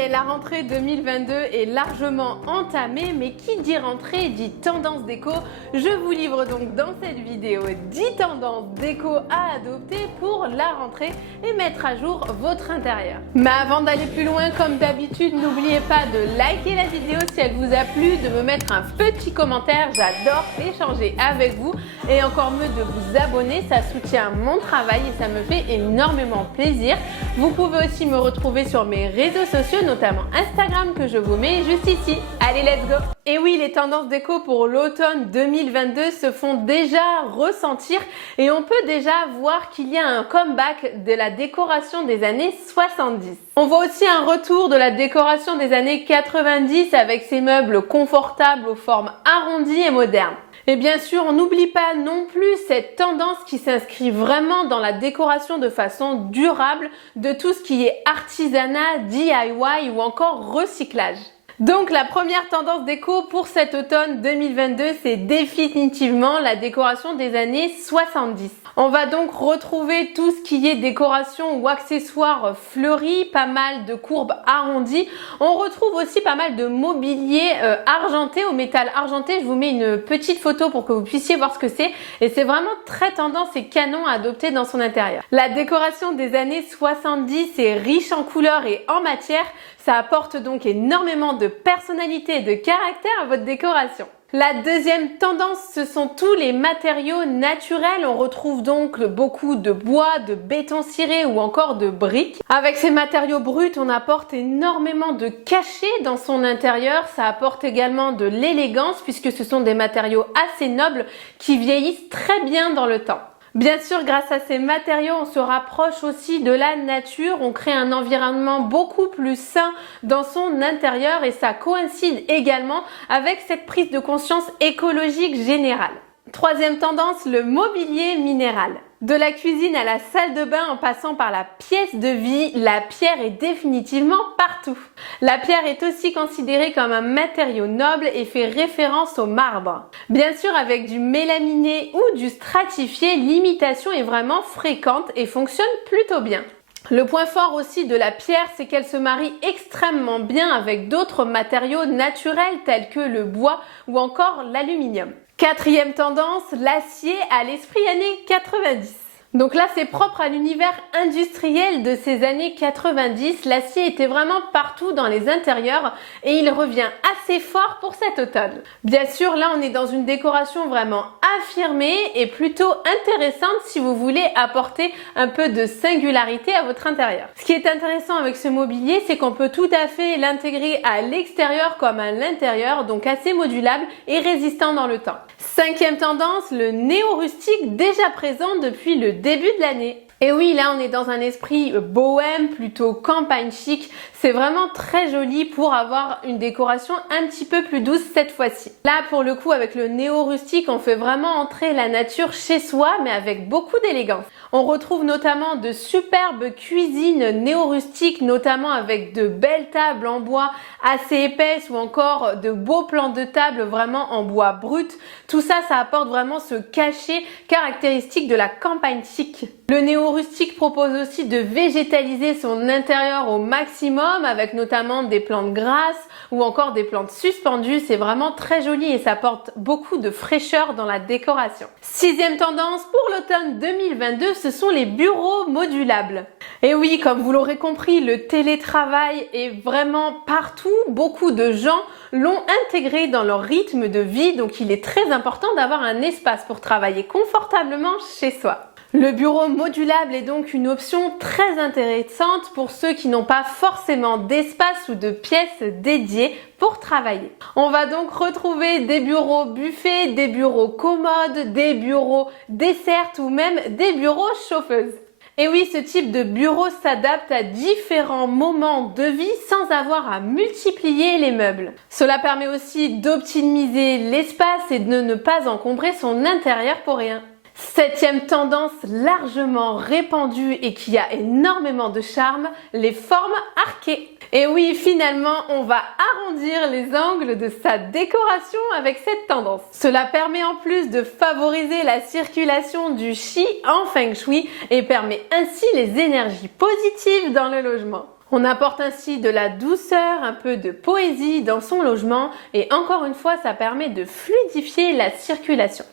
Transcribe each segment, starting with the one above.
est, la rentrée 2022 est largement entamée, mais qui dit rentrée dit tendance déco. Je vous livre donc dans cette vidéo 10 tendances déco à adopter pour la rentrée et mettre à jour votre intérieur. Mais avant d'aller plus loin, comme d'habitude, n'oubliez pas de liker la vidéo si elle vous a plu, de me mettre un petit commentaire, j'adore échanger avec vous, et encore mieux de vous abonner, ça soutient mon travail et ça me fait énormément plaisir. Vous pouvez aussi me retrouver sur mes réseaux sociaux, notamment Instagram que je vous mets juste ici. Allez, let's go! Et oui, les tendances déco pour l'automne 2022 se font déjà ressentir et on peut déjà voir qu'il y a un comeback de la décoration des années 70. On voit aussi un retour de la décoration des années 90 avec ces meubles confortables aux formes arrondies et modernes. Et bien sûr, on n'oublie pas non plus cette tendance qui s'inscrit vraiment dans la décoration de façon durable de tout ce qui est artisanat, DIY ou encore recyclage. Donc la première tendance déco pour cet automne 2022, c'est définitivement la décoration des années 70. On va donc retrouver tout ce qui est décoration ou accessoires fleuris, pas mal de courbes arrondies. On retrouve aussi pas mal de mobilier argenté, au métal argenté. Je vous mets une petite photo pour que vous puissiez voir ce que c'est. Et c'est vraiment très tendance et canon à adopter dans son intérieur. La décoration des années 70 est riche en couleurs et en matière. Ça apporte donc énormément de personnalité et de caractère à votre décoration. La deuxième tendance, ce sont tous les matériaux naturels. On retrouve donc beaucoup de bois, de béton ciré ou encore de briques. Avec ces matériaux bruts, on apporte énormément de cachet dans son intérieur. Ça apporte également de l'élégance puisque ce sont des matériaux assez nobles qui vieillissent très bien dans le temps. Bien sûr, grâce à ces matériaux, on se rapproche aussi de la nature, on crée un environnement beaucoup plus sain dans son intérieur et ça coïncide également avec cette prise de conscience écologique générale. Troisième tendance, le mobilier minéral. De la cuisine à la salle de bain en passant par la pièce de vie, la pierre est définitivement partout. La pierre est aussi considérée comme un matériau noble et fait référence au marbre. Bien sûr, avec du mélaminé ou du stratifié, l'imitation est vraiment fréquente et fonctionne plutôt bien. Le point fort aussi de la pierre, c'est qu'elle se marie extrêmement bien avec d'autres matériaux naturels tels que le bois ou encore l'aluminium. Quatrième tendance, l'acier à l'esprit années 90. Donc là, c'est propre à l'univers industriel de ces années 90. L'acier était vraiment partout dans les intérieurs et il revient assez fort pour cet automne. Bien sûr, là, on est dans une décoration vraiment affirmée et plutôt intéressante si vous voulez apporter un peu de singularité à votre intérieur. Ce qui est intéressant avec ce mobilier, c'est qu'on peut tout à fait l'intégrer à l'extérieur comme à l'intérieur, donc assez modulable et résistant dans le temps. Cinquième tendance, le néo-rustique déjà présent depuis le début de l'année. Et oui, là on est dans un esprit bohème, plutôt campagne chic. C'est vraiment très joli pour avoir une décoration un petit peu plus douce cette fois-ci. Là pour le coup avec le néo-rustique, on fait vraiment entrer la nature chez soi mais avec beaucoup d'élégance. On retrouve notamment de superbes cuisines néo-rustiques, notamment avec de belles tables en bois assez épaisses ou encore de beaux plans de table vraiment en bois brut. Tout ça, ça apporte vraiment ce cachet caractéristique de la campagne chic. Le néo-rustique propose aussi de végétaliser son intérieur au maximum avec notamment des plantes grasses ou encore des plantes suspendues. C'est vraiment très joli et ça apporte beaucoup de fraîcheur dans la décoration. Sixième tendance pour l'automne 2022, ce sont les bureaux modulables. Et oui, comme vous l'aurez compris, le télétravail est vraiment partout. Beaucoup de gens l'ont intégré dans leur rythme de vie, donc il est très important d'avoir un espace pour travailler confortablement chez soi. Le bureau modulable est donc une option très intéressante pour ceux qui n'ont pas forcément d'espace ou de pièces dédiées pour travailler. On va donc retrouver des bureaux buffets, des bureaux commodes, des bureaux dessertes ou même des bureaux chauffeuses. Et oui, ce type de bureau s'adapte à différents moments de vie sans avoir à multiplier les meubles. Cela permet aussi d'optimiser l'espace et de ne pas encombrer son intérieur pour rien. Septième tendance largement répandue et qui a énormément de charme, les formes arquées. Et oui, finalement, on va arrondir les angles de sa décoration avec cette tendance. Cela permet en plus de favoriser la circulation du Qi en Feng Shui et permet ainsi les énergies positives dans le logement. On apporte ainsi de la douceur, un peu de poésie dans son logement et encore une fois, ça permet de fluidifier la circulation.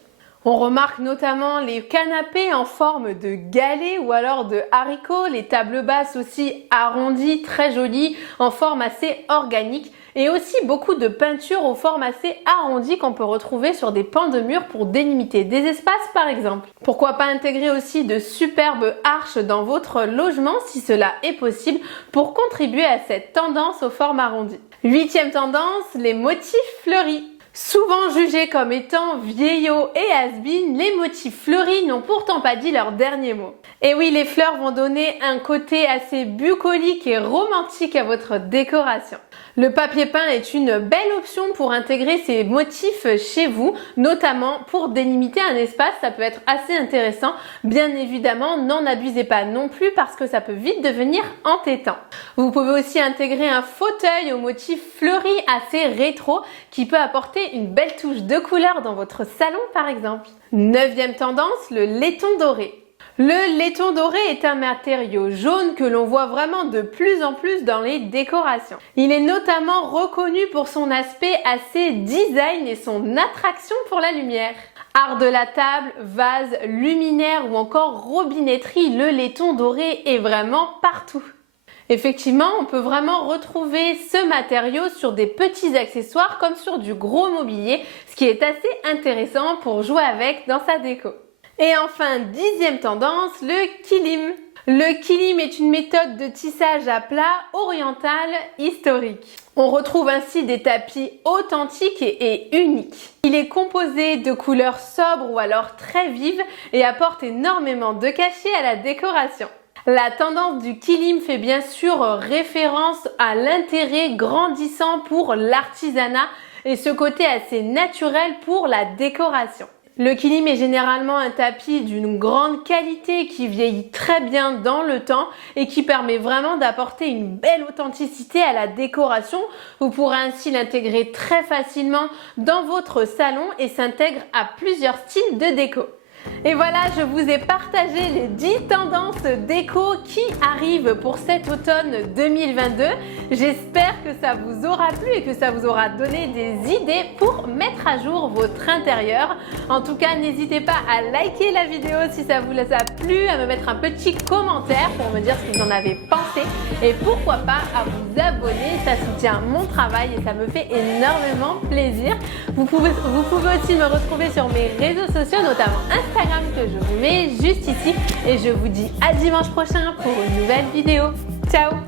On remarque notamment les canapés en forme de galets ou alors de haricots, les tables basses aussi arrondies, très jolies, en forme assez organique et aussi beaucoup de peintures aux formes assez arrondies qu'on peut retrouver sur des pans de murs pour délimiter des espaces par exemple. Pourquoi pas intégrer aussi de superbes arches dans votre logement si cela est possible pour contribuer à cette tendance aux formes arrondies. 8e tendance, les motifs fleuris. Souvent jugés comme étant vieillots et has-been, les motifs fleuris n'ont pourtant pas dit leur dernier mot. Et oui, les fleurs vont donner un côté assez bucolique et romantique à votre décoration. Le papier peint est une belle option pour intégrer ces motifs chez vous, notamment pour délimiter un espace, ça peut être assez intéressant. Bien évidemment, n'en abusez pas non plus parce que ça peut vite devenir entêtant. Vous pouvez aussi intégrer un fauteuil au motif fleuri assez rétro qui peut apporter une belle touche de couleur dans votre salon par exemple. 9e tendance, le laiton doré. Le laiton doré est un matériau jaune que l'on voit vraiment de plus en plus dans les décorations. Il est notamment reconnu pour son aspect assez design et son attraction pour la lumière. Art de la table, vase, luminaire ou encore robinetterie, le laiton doré est vraiment partout. Effectivement, on peut vraiment retrouver ce matériau sur des petits accessoires comme sur du gros mobilier, ce qui est assez intéressant pour jouer avec dans sa déco. Et enfin, 10e tendance, le kilim. Le kilim est une méthode de tissage à plat oriental historique. On retrouve ainsi des tapis authentiques et uniques. Il est composé de couleurs sobres ou alors très vives et apporte énormément de cachet à la décoration. La tendance du kilim fait bien sûr référence à l'intérêt grandissant pour l'artisanat et ce côté assez naturel pour la décoration. Le kilim est généralement un tapis d'une grande qualité qui vieillit très bien dans le temps et qui permet vraiment d'apporter une belle authenticité à la décoration. Vous pourrez ainsi l'intégrer très facilement dans votre salon et s'intègre à plusieurs styles de déco. Et voilà, je vous ai partagé les 10 tendances déco qui arrivent pour cet automne 2022. J'espère que ça vous aura plu et que ça vous aura donné des idées pour mettre à jour votre intérieur. En tout cas, n'hésitez pas à liker la vidéo si ça vous a plu, à me mettre un petit commentaire pour me dire ce que vous en avez pensé et pourquoi pas à vous abonner. Ça soutient mon travail et ça me fait énormément plaisir. Vous pouvez aussi me retrouver sur mes réseaux sociaux, notamment Instagram que je vous mets juste ici et je vous dis à dimanche prochain pour une nouvelle vidéo. Ciao!